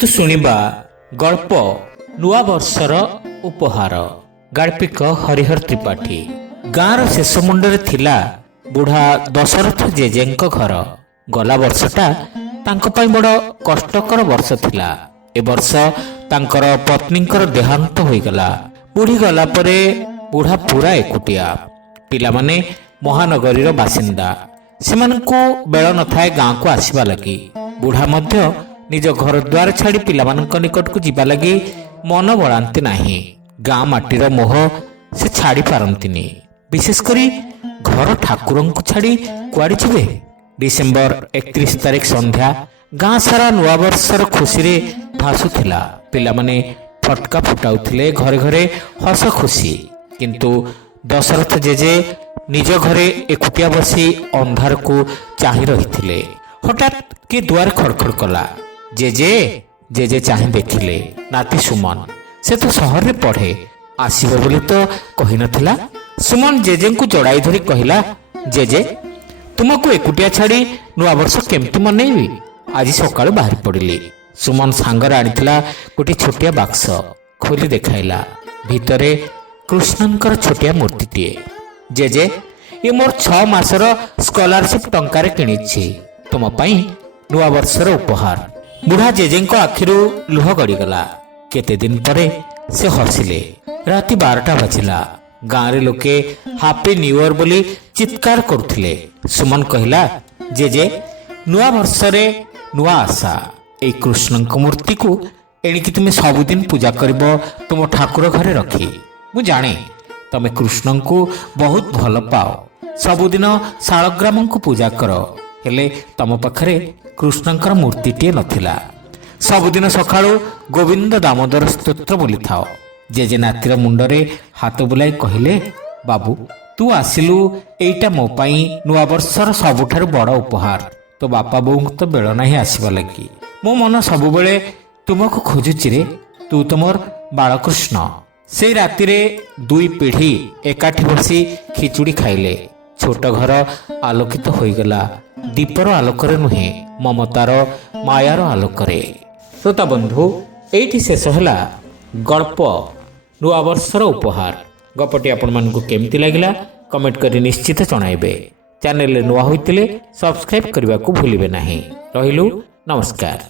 ତୁ ଶୁଣିବା ଗଳ୍ପ ନୂଆ ବର୍ଷର ଉପହାର। ଗାଳ୍ପିକ ହରିହର ତ୍ରିପାଠୀ। ଗାଁର ଶେଷ ମୁଣ୍ଡରେ ଥିଲା ବୁଢ଼ା ଦଶରଥ ଜେଜେଙ୍କ ଘର। ଗଲା ବର୍ଷଟା ତାଙ୍କ ପାଇଁ ବଡ଼ କଷ୍ଟକର ବର୍ଷ ଥିଲା। ଏ ବର୍ଷ ତାଙ୍କର ପତ୍ନୀଙ୍କର ଦେହାନ୍ତ ହୋଇଗଲା। ବୁଢ଼ୀ ଗଲା ପରେ ବୁଢ଼ା ପୁରା ଏକୁଟିଆ। ପିଲାମାନେ ମହାନଗରୀର ବାସିନ୍ଦା। ସେମାନଙ୍କୁ ବେଳ ନଥାଏ ଗାଁକୁ ଆସିବା ଲାଗି। ବୁଢ଼ା ମଧ୍ୟ ନିଜ ଘର ଦ୍ୱାର ଛାଡ଼ି ପିଲାମାନଙ୍କ ନିକଟକୁ ଯିବା ଲାଗି ମନ ବଳାନ୍ତି ନାହିଁ। ଗାଁ ମାଟିର ମୋହ ସେ ଛାଡ଼ି ପାରନ୍ତିନି। ବିଶେଷ କରି ଘର ଠାକୁରଙ୍କୁ ଛାଡ଼ି କୁଆଡ଼େ ଯିବେ? ଡିସେମ୍ବର 31 ତାରିଖ ସନ୍ଧ୍ୟା। ଗାଁ ସାରା ନୂଆବର୍ଷର ଖୁସିରେ ଭାସୁଥିଲା। ପିଲାମାନେ ଫଟକା ଫୁଟାଉଥିଲେ। ଘରେ ଘରେ ହସ ଖୁସି। କିନ୍ତୁ ଦଶରଥ ଜେଜେ ନିଜ ଘରେ ଏକୁଟିଆ ବସି ଅନ୍ଧାରକୁ ଚାହିଁ ରହିଥିଲେ। ହଠାତ୍ କିଏ ଦୁଆର ଖଡ଼ଖଡ଼ କଲା। ଜେଜେ ଜେଜେ ଚାହିଁ ଦେଖିଲେ ନାତି ସୁମନ। ସେ ତ ସହରରେ ପଢ଼େ। ଆସିବ ବୋଲି ତ କହିନଥିଲା। ସୁମନ ଜେଜେଙ୍କୁ ଜଡ଼ାଇ ଧରି କହିଲା, ଜେଜେ ତୁମକୁ ଏକୁଟିଆ ଛାଡ଼ି ନୂଆବର୍ଷ କେମିତି ମନେଇବି? ଆଜି ସକାଳୁ ବାହାରି ପଡ଼ିଲି। ସୁମନ ସାଙ୍ଗରେ ଆଣିଥିଲା ଗୋଟିଏ ଛୋଟିଆ ବାକ୍ସ। ଖୋଲି ଦେଖାଇଲା। ଭିତରେ କୃଷ୍ଣଙ୍କର ଛୋଟିଆ ମୂର୍ତ୍ତିଟିଏ। ଜେଜେ ଏ ମୋର 6 ମାସର ସ୍କଲାରସିପ୍ ଟଙ୍କାରେ କିଣିଛି ତୁମ ପାଇଁ ନୂଆବର୍ଷର ଉପହାର। ବୁଢ଼ା ଜେଜେଙ୍କ ଆଖିରୁ ଲୁହ ଗଡ଼ିଗଲା। କେତେ ଦିନ ପରେ ସେ ହସିଲେ। ରାତି 12ଟା ବାଜିଲା। ଗାଁରେ ଲୋକେ ହାପି ନ୍ୟୁ ଇୟର ବୋଲି ଚିତ୍କାର କରୁଥିଲେ। ସୁମନ କହିଲା, ଜେଜେ ନୂଆ ବର୍ଷରେ ନୂଆ ଆଶା। ଏଇ କୃଷ୍ଣଙ୍କ ମୂର୍ତ୍ତିକୁ ଏଣିକି ତୁମେ ସବୁଦିନ ପୂଜା କରିବ ତୁମ ଠାକୁର ଘରେ ରଖି। ମୁଁ ଜାଣେ ତମେ କୃଷ୍ଣଙ୍କୁ ବହୁତ ଭଲ ପାଅ। ସବୁଦିନ ଶାଳଗ୍ରାମଙ୍କୁ ପୂଜା କର। ହେଲେ ତମ ପାଖରେ କୃଷ୍ଣଙ୍କର ମୂର୍ତ୍ତିଟିଏ ନଥିଲା। ସବୁଦିନ ସକାଳୁ ଗୋବିନ୍ଦ ଦାମୋଦର ସ୍ତୋତ୍ର ବୋଲିଥାଅ। ଜେଜେ ନାତିର ମୁଣ୍ଡରେ ହାତ ବୁଲାଇ କହିଲେ, ବାବୁ ତୁ ଆସିଲୁ, ଏଇଟା ମୋ ପାଇଁ ନୂଆବର୍ଷର ସବୁଠାରୁ ବଡ଼ ଉପହାର। ତୋ ବାପା ବୋଉଙ୍କୁ ତ ବେଳ ନାହିଁ ଆସିବା ଲାଗି। ମୋ ମନ ସବୁବେଳେ ତୁମକୁ ଖୋଜୁଛି ରେ। ତୁ ତ ମୋର ବାଳକୃଷ୍ଣ। ସେଇ ରାତିରେ 2 ପିଢ଼ି ଏକାଠି ବସି ଖିଚୁଡ଼ି ଖାଇଲେ। ଛୋଟ ଘର ଆଲୋକିତ ହୋଇଗଲା। ଦୀପର ଆଲୋକରେ ନୁହେଁ, ମମତାର ମାୟାର ଆଲୋକରେ। ଶ୍ରୋତା ବନ୍ଧୁ, ଏଇଠି ଶେଷ ହେଲା ଗଳ୍ପ ନୂଆବର୍ଷର ଉପହାର। ଗପଟି ଆପଣମାନଙ୍କୁ କେମିତି ଲାଗିଲା କମେଣ୍ଟ କରି ନିଶ୍ଚିତ ଜଣାଇବେ। ଚ୍ୟାନେଲରେ ନୂଆ ହୋଇଥିଲେ ସବସ୍କ୍ରାଇବ୍ କରିବାକୁ ଭୁଲିବେ ନାହିଁ। ରହିଲୁ, ନମସ୍କାର।